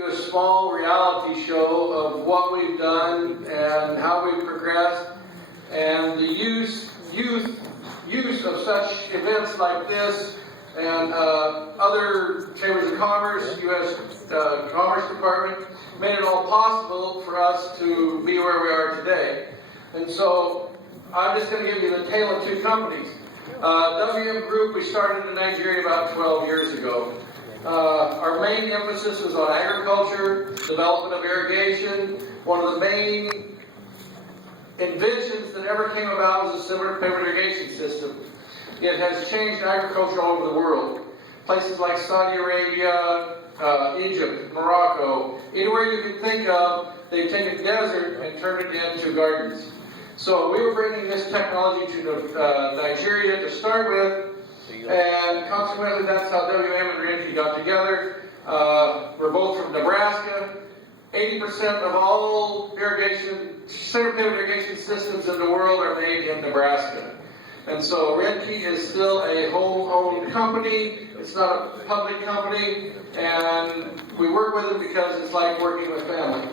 do a small reality show of what we've done and how we've progressed, and the use of such events like this and other chambers of commerce, U.S. Commerce Department, made it all possible for us to be where we are today. And so I'm just going to give you the tale of two companies. WM Group, we started in Nigeria about 12 years ago. Our main emphasis was on agriculture, development of irrigation. One of the main inventions that ever came about was a similar payment irrigation system. It has changed agriculture all over the world. Places like Saudi Arabia, Egypt, Morocco, anywhere you can think of, they've taken desert and turned it into gardens. So we were bringing this technology to Nigeria to start with, and consequently that's how WM and Renki got together. We're both from Nebraska. 80% of all center pivot irrigation systems in the world are made in Nebraska. And so Renki is still a home-owned company. It's not a public company, and we work with it because it's like working with family.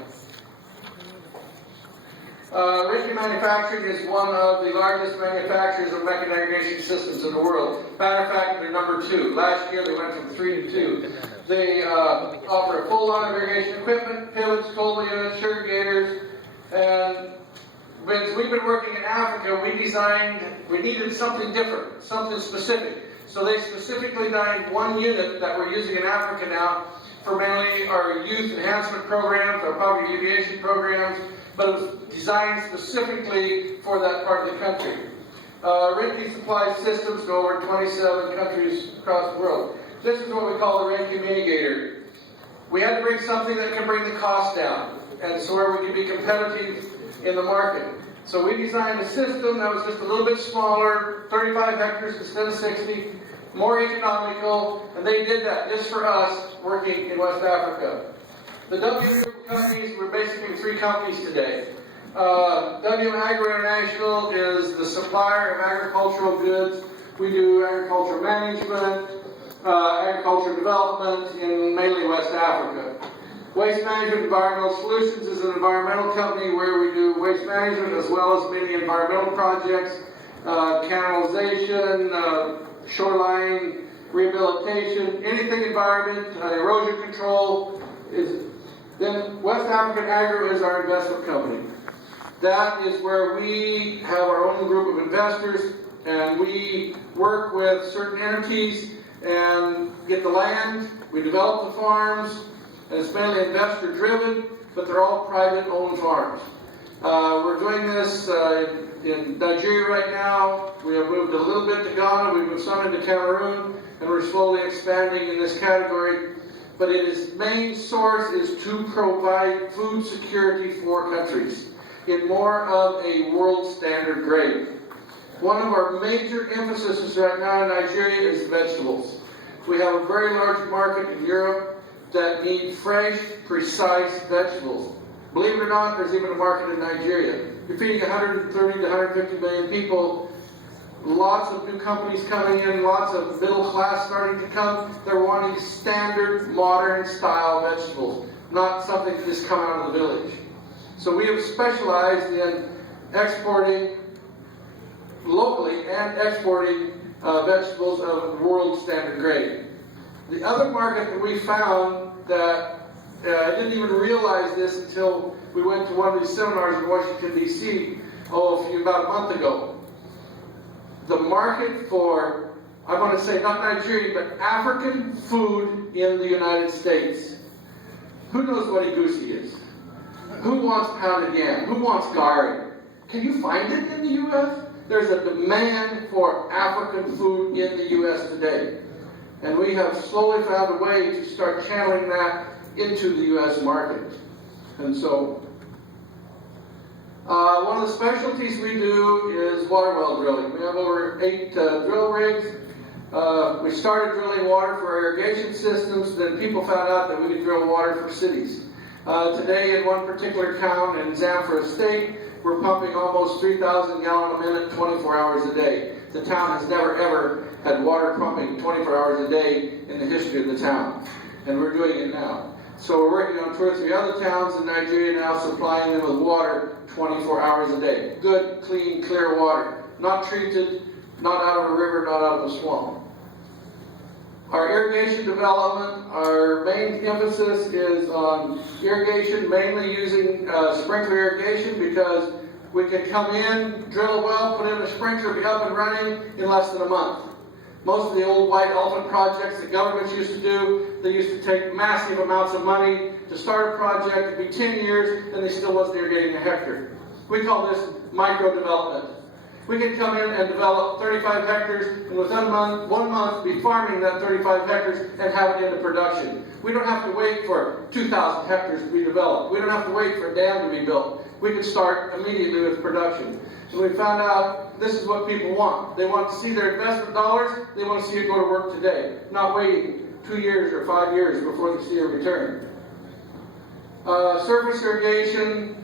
Renki Manufacturing is one of the largest manufacturers of mechanized irrigation systems in the world. Matter of fact, they're number 2. Last year they went from 3 to 2. They offer a full line of irrigation equipment, pivots, cold units, irrigators, and when we've been working in Africa, we needed something different, something specific. So they specifically designed one unit that we're using in Africa now for mainly our youth enhancement programs, our poverty alleviation programs, but it was designed specifically for that part of the country. Renki supplies systems to over 27 countries across the world. This is what we call the Renki Mitigator. We had to bring something that can bring the cost down, and so where we can be competitive in the market. So we designed a system that was just a little bit smaller, 35 hectares instead of 60, more economical, and they did that just for us working in West Africa. The WM Group companies, we're basically 3 companies today. WM Agro International is the supplier of agricultural goods. We do agricultural management, agricultural development in mainly West Africa. Waste Management Environmental Solutions is an environmental company where we do waste management as well as many environmental projects, canalization, shoreline rehabilitation, anything environment, erosion control. Then West African Agro is our investment company. That is where we have our own group of investors, and we work with certain entities and get the land, we develop the farms, and it's mainly investor driven, but they're all private owned farms. We're doing this in Nigeria right now. We have moved a little bit to Ghana, we've moved some into Cameroon, and we're slowly expanding in this category. But its main source is to provide food security for countries in more of a world standard grade. One of our major emphases right now in Nigeria is vegetables. We have a very large market in Europe that need fresh, precise vegetables. Believe it or not, there's even a market in Nigeria. You're feeding 130 to 150 million people. Lots of new companies coming in, lots of middle class starting to come. They're wanting standard, modern style vegetables, not something to just come out of the village. So we have specialized in exporting locally and exporting vegetables of world standard grade. The other market that we found that I didn't even realize this until we went to one of these seminars in Washington, D.C. About a month ago. The market for, I want to say not Nigerian, but African food in the United States. Who knows what egusi is? Who wants pounded yam? Who wants gari? Can you find it in the U.S.? There's a demand for African food in the U.S. today. And we have slowly found a way to start channeling that into the U.S. market. And so, one of the specialties we do is water well drilling. We have over 8 drill rigs. We started drilling water for our irrigation systems, then people found out that we could drill water for cities. Today in one particular town in Zamfara State, we're pumping almost 3,000 gallons a minute, 24 hours a day. The town has never ever had water pumping 24 hours a day in the history of the town. And we're doing it now. So we're working on 2 or 3 other towns in Nigeria now, supplying them with water 24 hours a day. Good, clean, clear water. Not treated, not out of a river, not out of a swamp. Our irrigation development, our main emphasis is on irrigation, mainly using sprinkler irrigation, because we can come in, drill a well, put in a sprinkler, be up and running in less than a month. Most of the old white elephant projects that governments used to do, they used to take massive amounts of money to start a project, it'd be 10 years, and they still wasn't irrigating a hectare. We call this micro-development. We can come in and develop 35 hectares, and within 1 month, be farming that 35 hectares and have it into production. We don't have to wait for 2,000 hectares to be developed. We don't have to wait for a dam to be built. We can start immediately with production. And we found out this is what people want. They want to see their investment dollars, they want to see it go to work today, not waiting 2 years or 5 years before they see a return. Surface irrigation,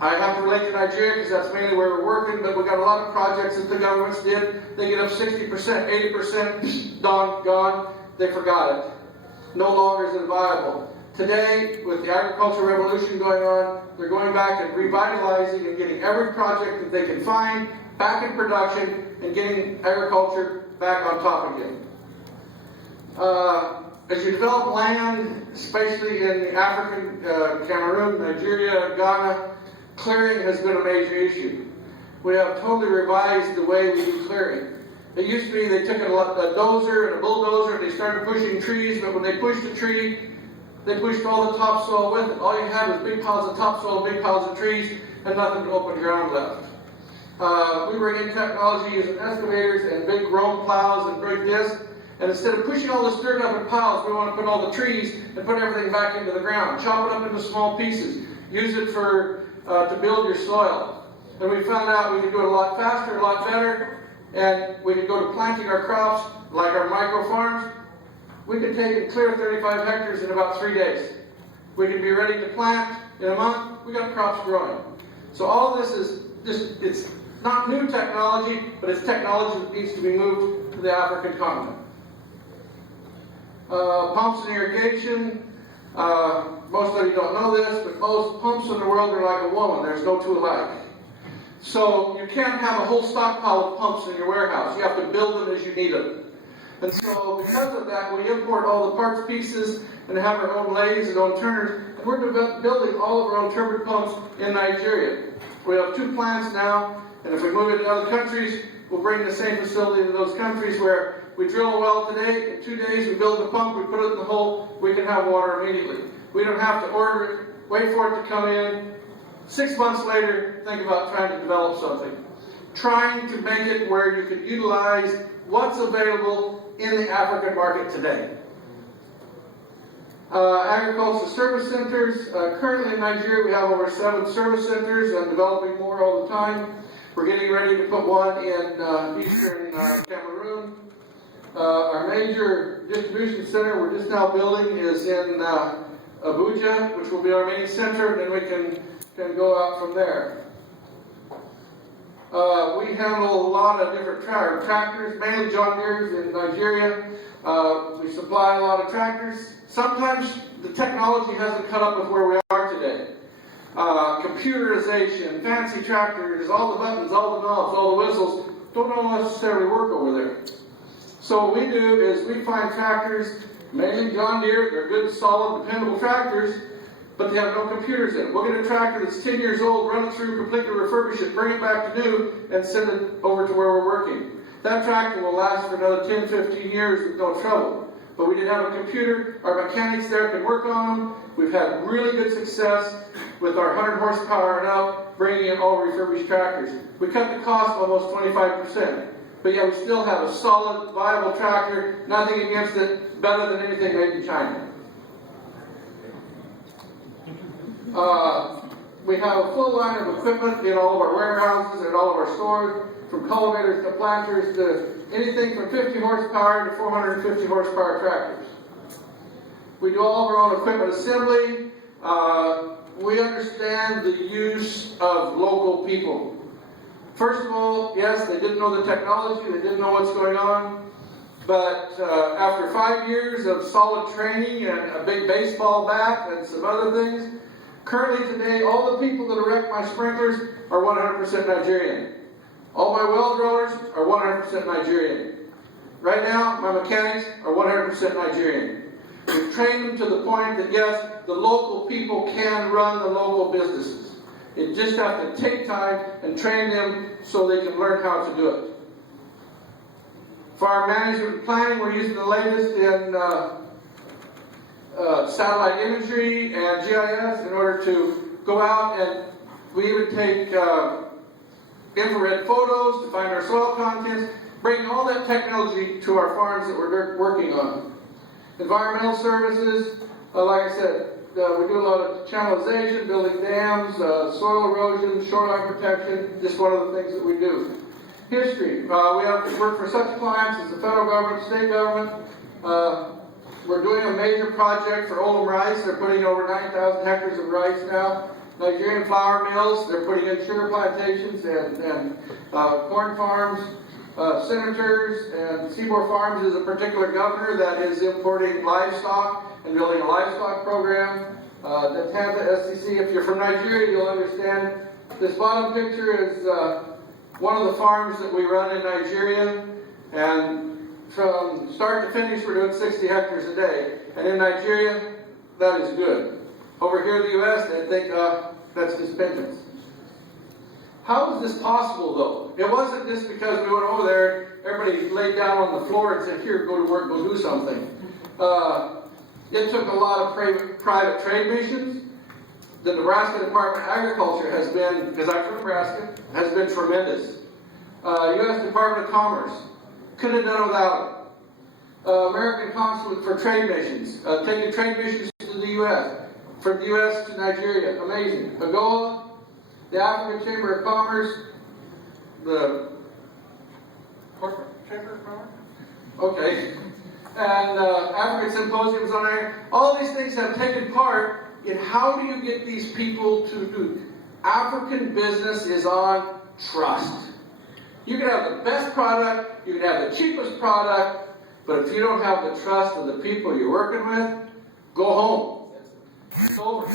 I have to relate to Nigeria because that's mainly where we're working, but we've got a lot of projects that the governments did. They get up 60%, 80%, gone, they forgot it. No longer is it viable. Today, with the agricultural revolution going on, they're going back and revitalizing and getting every project that they can find back in production and getting agriculture back on top again. As you develop land, especially in the African, Cameroon, Nigeria, Ghana, clearing has been a major issue. We have totally revised the way we do clearing. It used to be they took a dozer and a bulldozer and they started pushing trees, but when they pushed a tree, they pushed all the topsoil with it. All you had was big piles of topsoil, big piles of trees, and nothing but open ground left. We bring in technology using excavators and big roam plows and big discs, and instead of pushing all this dirt up in piles, we want to put all the trees and put everything back into the ground. Chop it up into small pieces. Use it for to build your soil. And we found out we could do it a lot faster, a lot better, and we could go to planting our crops, like our micro farms. We could take and clear 35 hectares in about 3 days. We could be ready to plant in a month. We got crops growing. So all of this is just, it's not new technology, but it's technology that needs to be moved to the African continent. Pumps and irrigation. Most of you don't know this, but most pumps in the world are like a woman. There's no two alike. So you can't have a whole stockpile of pumps in your warehouse. You have to build them as you need them. And so because of that, we import all the parts pieces and have our own lathes and own turners. And we're building all of our own turbine pumps in Nigeria. We have 2 plants now, and if we move it to other countries, we'll bring the same facility to those countries where we drill a well today, in 2 days we build the pump, we put it in the hole, we can have water immediately. We don't have to order it, wait for it to come in. 6 months later, think about trying to develop something. Trying to make it where you can utilize what's available in the African market today. Agricultural service centers. Currently in Nigeria we have over 7 service centers and developing more all the time. We're getting ready to put one in eastern Cameroon. Our major distribution center we're just now building is in Abuja, which will be our main center, and then we can go out from there. We handle a lot of different tractors, mainly John Deere's in Nigeria. We supply a lot of tractors. Sometimes the technology hasn't caught up with where we are today. Computerization, fancy tractors, all the buttons, all the knobs, all the whistles, don't all necessarily work over there. So what we do is we find tractors, mainly John Deere, they're good, solid, dependable tractors, but they have no computers in it. We'll get a tractor that's 10 years old, run it through, completely refurbish it, bring it back to new, and send it over to where we're working. That tractor will last for another 10, 15 years with no trouble. But we didn't have a computer, our mechanics there can work on them. We've had really good success with our 100 horsepower and up, bringing in all refurbished tractors. We cut the cost almost 25%. But yet we still have a solid, viable tractor, nothing against it, better than anything made in China. We have a full line of equipment in all of our warehouses and all of our stores, from cultivators to planters to anything from 50 horsepower to 450 horsepower tractors. We do all of our own equipment assembly. We understand the use of local people. First of all, yes, they didn't know the technology, they didn't know what's going on. But after 5 years of solid training and a big baseball bat and some other things, currently today, all the people that erect my sprinklers are 100% Nigerian. All my well drillers are 100% Nigerian. Right now, my mechanics are 100% Nigerian. We've trained them to the point that yes, the local people can run the local businesses. You just have to take time and train them so they can learn how to do it. For our management and planning, we're using the latest in satellite imagery and GIS in order to go out, and we even take infrared photos to find our soil contents, bringing all that technology to our farms that we're working on. Environmental services, like I said, we do a lot of channelization, building dams, soil erosion, shoreline protection, just one of the things that we do. History, we have worked for such clients as the federal government, state government. We're doing a major project for Oldham Rice. They're putting over 9,000 hectares of rice now. Nigerian flour mills, they're putting in sugar plantations and corn farms. Senators and Seaboard Farms is a particular governor that is importing livestock and building a livestock program. The Tampa SCC, if you're from Nigeria, you'll understand. This bottom picture is one of the farms that we run in Nigeria, and from start to finish we're doing 60 hectares a day. And in Nigeria, that is good. Over here in the U.S., they think that's just pigeons. How is this possible, though? It wasn't just because we went over there, everybody laid down on the floor and said, here, go to work, go do something. It took a lot of private trade missions. The Nebraska Department of Agriculture has been, because I'm from Nebraska, has been tremendous. U.S. Department of Commerce, couldn't have done without it. American Consulate for Trade Missions, taking trade missions to the U.S., from the U.S. to Nigeria, amazing. AGOA, the African Chamber of Commerce, the Corporate Chamber of Commerce? Okay. And African Symposiums on Agriculture. All these things have taken part in how do you get these people to do. African business is on trust. You can have the best product, you can have the cheapest product, but if you don't have the trust of the people you're working with, go home. It's over.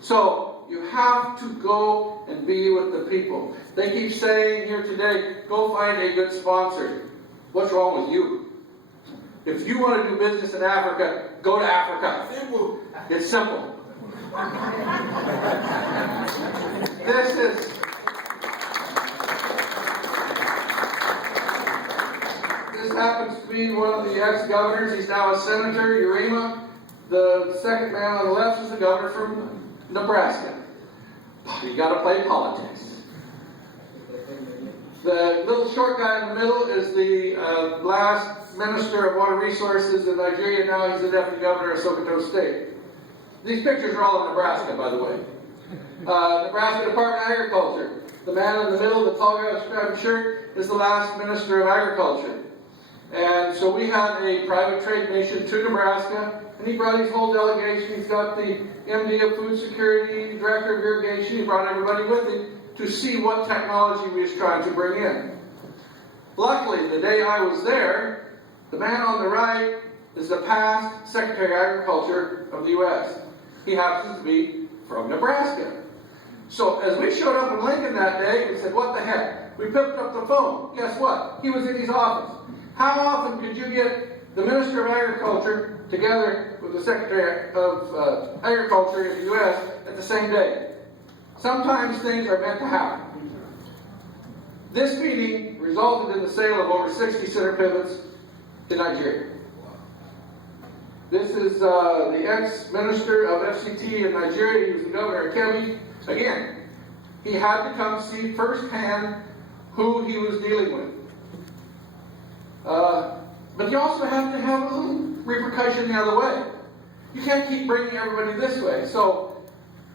So you have to go and be with the people. They keep saying here today, go find a good sponsor. What's wrong with you? If you want to do business in Africa, go to Africa. It's simple. This happens to be one of the ex-governors. He's now a senator, Urema. The second man on the left is the governor from Nebraska. You got to play politics. The little short guy in the middle is the last minister of water resources in Nigeria. Now he's the deputy governor of Sokoto State. These pictures are all in Nebraska, by the way. Nebraska Department of Agriculture. The man in the middle, the tall guy with the striped shirt, is the last minister of agriculture. And so we had a private trade mission to Nebraska, and he brought his whole delegation. He's got the MD of Food Security, Director of Irrigation. He brought everybody with him to see what technology we was trying to bring in. Luckily, the day I was there, the man on the right is the past Secretary of Agriculture of the U.S. He happens to be from Nebraska. So as we showed up in Lincoln that day, we said, what the heck? We picked up the phone. Guess what? He was in his office. How often could you get the Minister of Agriculture together with the Secretary of Agriculture in the U.S. at the same day? Sometimes things are meant to happen. This meeting resulted in the sale of over 60 center pivots to Nigeria. This is the ex-minister of FCT in Nigeria. He was the governor of Kebbi. Again, he had to come see firsthand who he was dealing with. But you also have to have a little repercussion the other way. You can't keep bringing everybody this way. So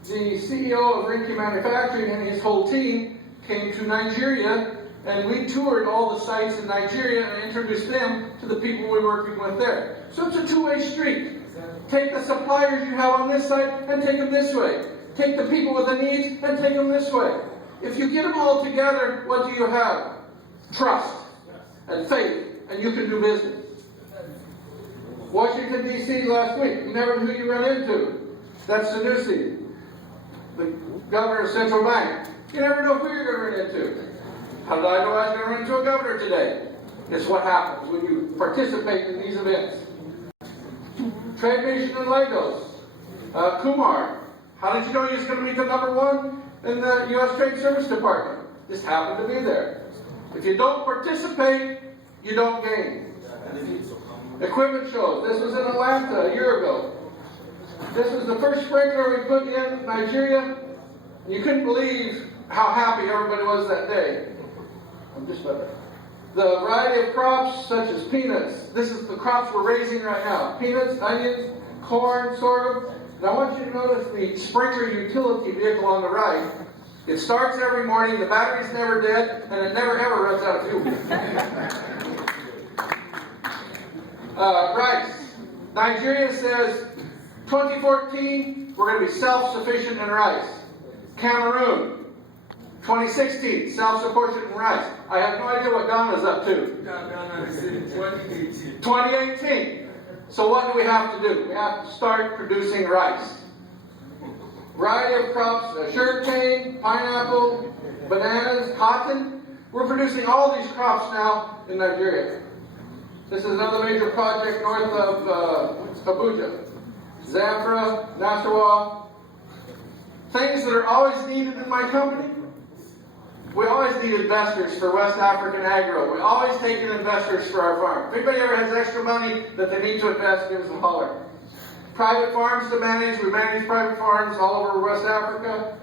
the CEO of Rinky Manufacturing and his whole team came to Nigeria, and we toured all the sites in Nigeria and introduced them to the people we were working with there. So it's a two-way street. Take the suppliers you have on this side and take them this way. Take the people with the needs and take them this way. If you get them all together, what do you have? Trust and faith and you can do business. Washington, D.C. last week, you never knew who you ran into. That's Sanusi, the governor of Central Bank. You never know who you're going to run into. How did I know I was going to run into a governor today? It's what happens when you participate in these events. Trade Investment and Lagos. Kumar, how did you know you was going to be the #1 in the U.S. Trade Service Department? Just happened to be there. If you don't participate, you don't gain. Equipment shows. This was in Atlanta a year ago. This was the first sprinkler we put in Nigeria. You couldn't believe how happy everybody was that day. The variety of crops such as peanuts. This is the crops we're raising right now. Peanuts, onions, corn, sorghum. And I want you to notice the sprinkler utility vehicle on the right. It starts every morning, the battery's never dead, and it never ever runs out of fuel. Rice. Nigeria says 2014, we're going to be self-sufficient in rice. Cameroon, 2016, self-sufficient in rice. I have no idea what Ghana's up to. Ghana is in 2018. 2018. So what do we have to do? We have to start producing rice. Variety of crops, sugarcane, pineapple, bananas, cotton. We're producing all these crops now in Nigeria. This is another major project north of Abuja. Zamfara, Nasarawa. Things that are always needed in my company. We always need investors for West African agro. We always take in investors for our farm. If anybody ever has extra money that they need to invest, give us a holler. Private farms to manage. We manage private farms all over West Africa.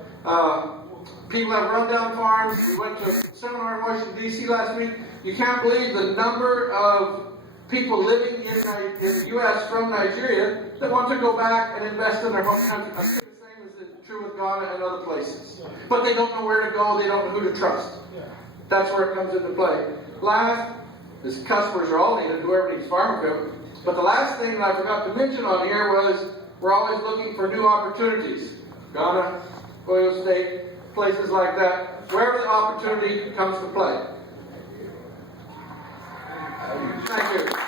People have rundown farms. We went to a seminar in Washington, D.C. last week. You can't believe the number of people living in the U.S. from Nigeria that want to go back and invest in their home country. I think the same is true with Ghana and other places. But they don't know where to go. They don't know who to trust. That's where it comes into play. Last, is customers are all needed, whoever needs farm equipment. But the last thing that I forgot to mention on here was we're always looking for new opportunities. Ghana, Oyo State, places like that, wherever the opportunity comes to play. Thank you.